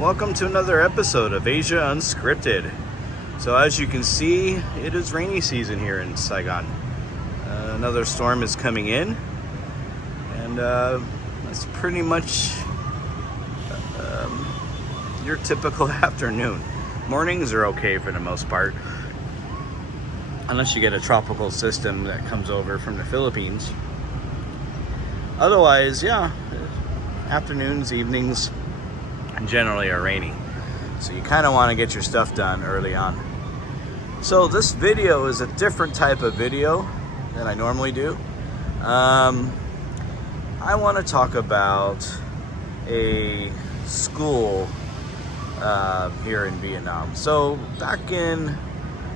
Welcome to another episode of Asia Unscripted. So as you can see, it is rainy season here in Saigon. Another storm is coming in, and that's pretty much your typical afternoon. Mornings are okay for the most part, unless you get a tropical system that comes over from the Philippines. Otherwise, yeah, afternoons, evenings generally are rainy. So you kind of want to get your stuff done early on. So this video is a different type of video than I normally do. I want to talk about a school here in Vietnam. So back in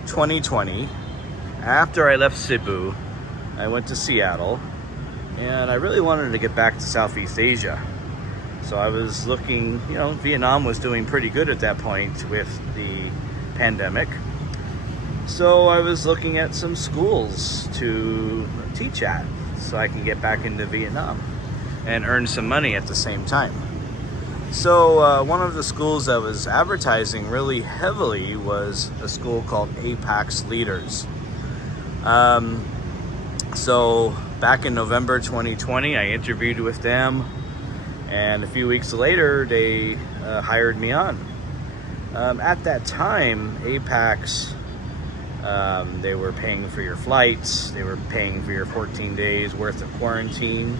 2020, after I left Cebu, I went to Seattle, and I really wanted to get back to Southeast Asia. So I was looking, Vietnam was doing pretty good at that point with the pandemic. So I was looking at some schools to teach at so I can get back into Vietnam and earn some money at the same time. So one of the schools that was advertising really heavily was a school called APAX Leaders. So back in November 2020, I interviewed with them. And a few weeks later, they hired me on. At that time, APAX, they were paying for your flights. They were paying for your 14 days worth of quarantine.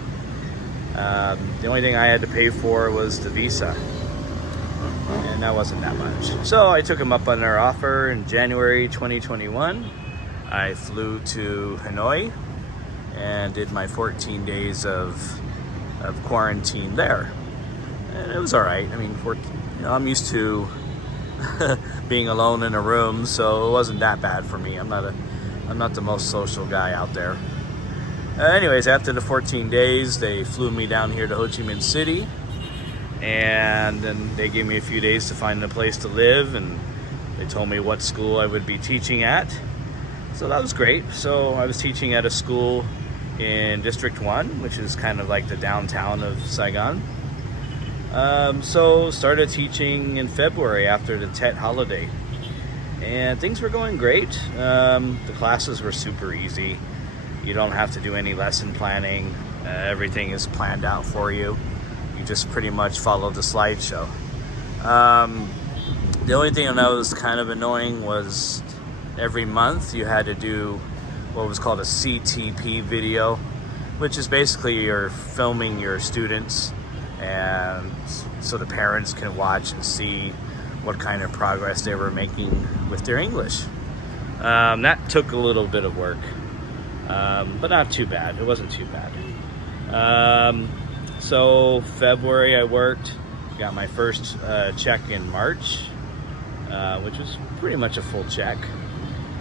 The only thing I had to pay for was the visa. And that wasn't that much. So I took them up on their offer in January 2021. I flew to Hanoi and did my 14 days of quarantine there, and it was all right. I mean, I'm used to being alone in a room, so it wasn't that bad for me. I'm not the most social guy out there. Anyways, after the 14 days, they flew me down here to Ho Chi Minh City, and then they gave me a few days to find a place to live, and they told me what school I would be teaching at. So that was great. So I was teaching at a school in District 1, which is kind of like the downtown of Saigon. So started teaching in February after the Tet holiday, and things were going great. The classes were super easy. You don't have to do any lesson planning. Everything is planned out for you. You just pretty much follow the slideshow. The only thing that was kind of annoying was every month you had to do what was called a CTP video, which is basically you're filming your students, and so the parents can watch and see what kind of progress they were making with their English. That took a little bit of work, but not too bad. It wasn't too bad. So February I worked, got my first check in March, which was pretty much a full check.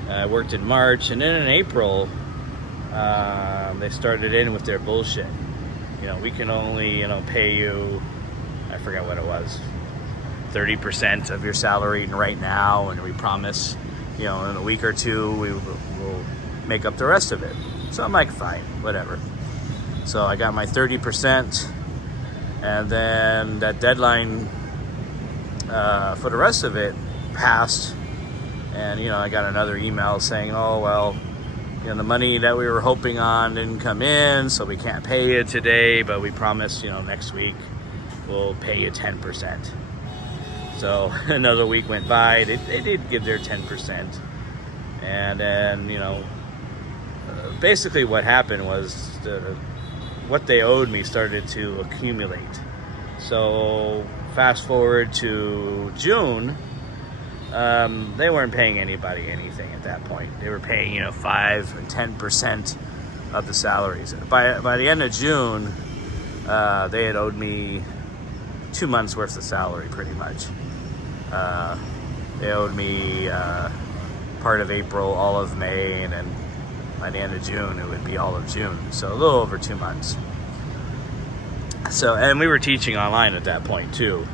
I worked in March, and then in April, they started in with their bullshit. We can only, pay you, I forgot what it was, 30% of your salary right now, and we promise, in a week or two, we'll make up the rest of it. So I'm like, fine, whatever. So I got my 30%, and then that deadline for the rest of it passed. And, I got another email saying, oh, well, the money that we were hoping on didn't come in, so we can't pay you today, but we promise, next week we'll pay you 10%. So another week went by. They did give their 10%. And then, basically what happened was what they owed me started to accumulate. So fast forward to June. They weren't paying anybody anything at that point. They were paying, 5 and 10% of the salaries. By the end of June, they had owed me 2 months worth of salary, pretty much. They owed me part of April, all of May, and then by the end of June, it would be all of June. So a little over 2 months. So, and we were teaching online at that point too.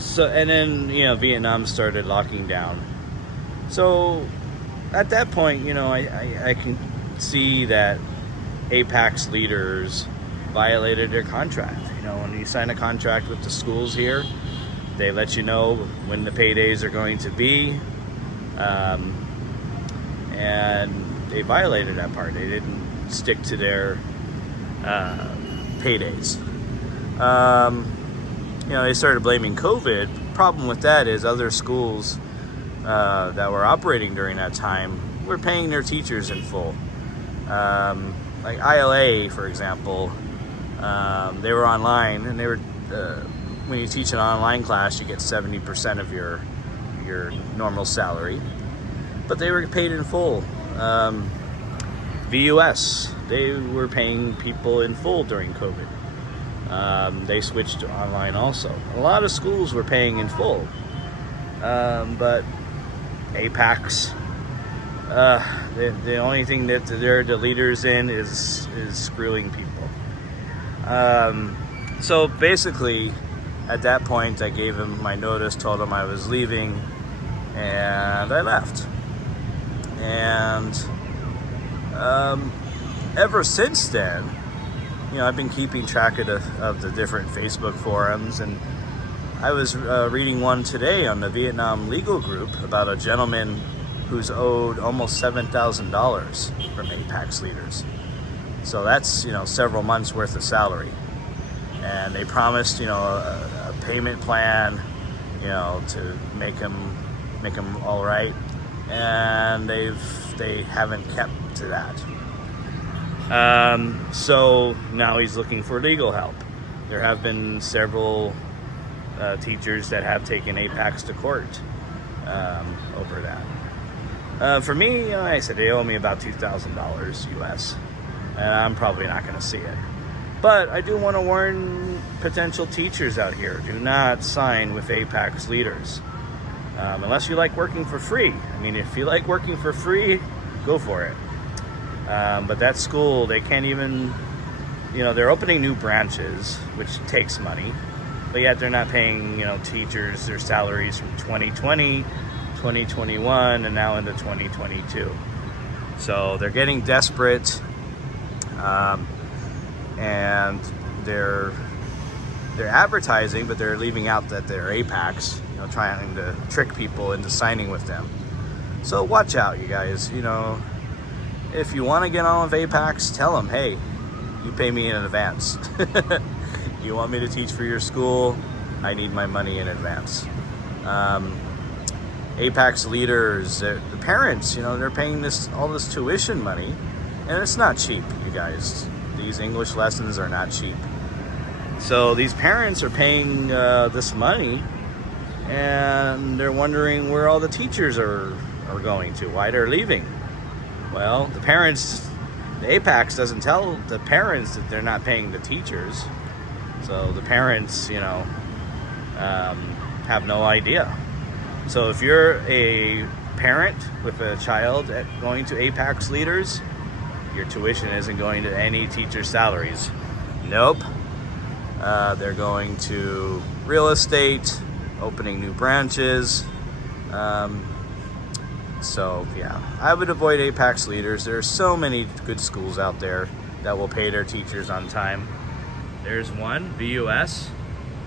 So, and then, Vietnam started locking down. So at that point, I can see that APAX Leaders violated their contract. when you sign a contract with the schools here, they let you know when the paydays are going to be, and they violated that part. They didn't stick to their paydays. They started blaming COVID. Problem with that is other schools that were operating during that time were paying their teachers in full. Like ILA, for example, they were online, and they were when you teach an online class, you get 70% of your normal salary, but they were paid in full. VUS, they were paying people in full during COVID. They switched to online also. A lot of schools were paying in full, but APAX, the only thing that they're the leaders in is screwing people. So basically, at that point, I gave him my notice, told him I was leaving, and I left. And ever since then, I've been keeping track of the different Facebook forums, and I was reading one today on the Vietnam legal group about a gentleman who's owed almost $7,000 from APAX Leaders. So that's, several months worth of salary. And they promised, a payment plan, to make him all right. And they haven't kept to that. So now he's looking for legal help. There have been several teachers that have taken APAX to court over that. For me, I said they owe me about $2,000 US, and I'm probably not going to see it. But I do want to warn potential teachers out here: do not sign with APAX Leaders unless you like working for free. I mean, if you like working for free, go for it. But that school, they can't even, they're opening new branches, which takes money, but yet they're not paying, teachers their salaries from 2020, 2021, and now into 2022. So they're getting desperate, and they're advertising, but they're leaving out that they're APAX, trying to trick people into signing with them. So watch out, you guys. If you want to get on with APAX, tell them, hey, you pay me in advance. You want me to teach for your school? I need my money in advance. APAX Leaders, the parents, they're paying all this tuition money, and it's not cheap, you guys. These English lessons are not cheap. So these parents are paying this money, and they're wondering where all the teachers are going to, why they're leaving. Well, the APAX doesn't tell the parents that they're not paying the teachers. So the parents, have no idea. So if you're a parent with a child going to APAX Leaders, your tuition isn't going to any teacher salaries. Nope. They're going to real estate, opening new branches. So yeah, I would avoid APAX Leaders. There are so many good schools out there that will pay their teachers on time. There's one, VUS,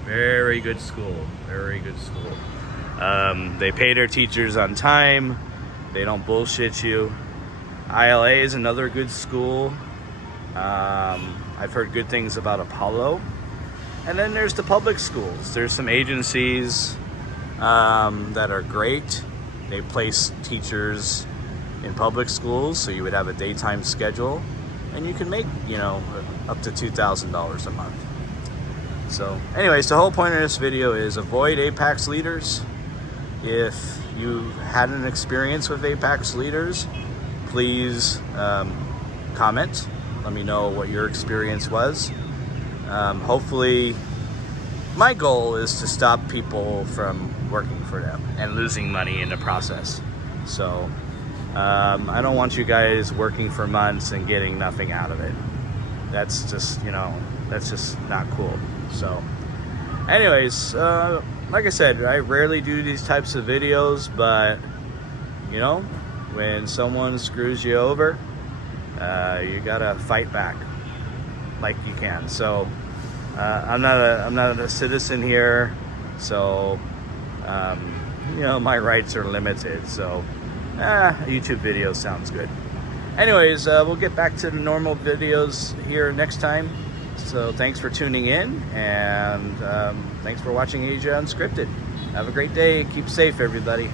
very good school, very good school. They pay their teachers on time. They don't bullshit you. ILA is another good school. I've heard good things about Apollo. And then there's the public schools. There's some agencies that are great. They place teachers in public schools, so you would have a daytime schedule, and you can make, up to $2,000 a month. So anyways, the whole point of this video is avoid APAX Leaders. If you had an experience with APAX Leaders, please comment. Let me know what your experience was. Hopefully, my goal is to stop people from working for them and losing money in the process. So I don't want you guys working for months and getting nothing out of it. That's just, that's just not cool. So anyways, like I said, I rarely do these types of videos, but when someone screws you over, you gotta fight back like you can. So I'm not a citizen here, so my rights are limited. So a YouTube video sounds good. Anyways, we'll get back to the normal videos here next time. So thanks for tuning in, and thanks for watching Asia Unscripted. Have a great day. Keep safe, everybody.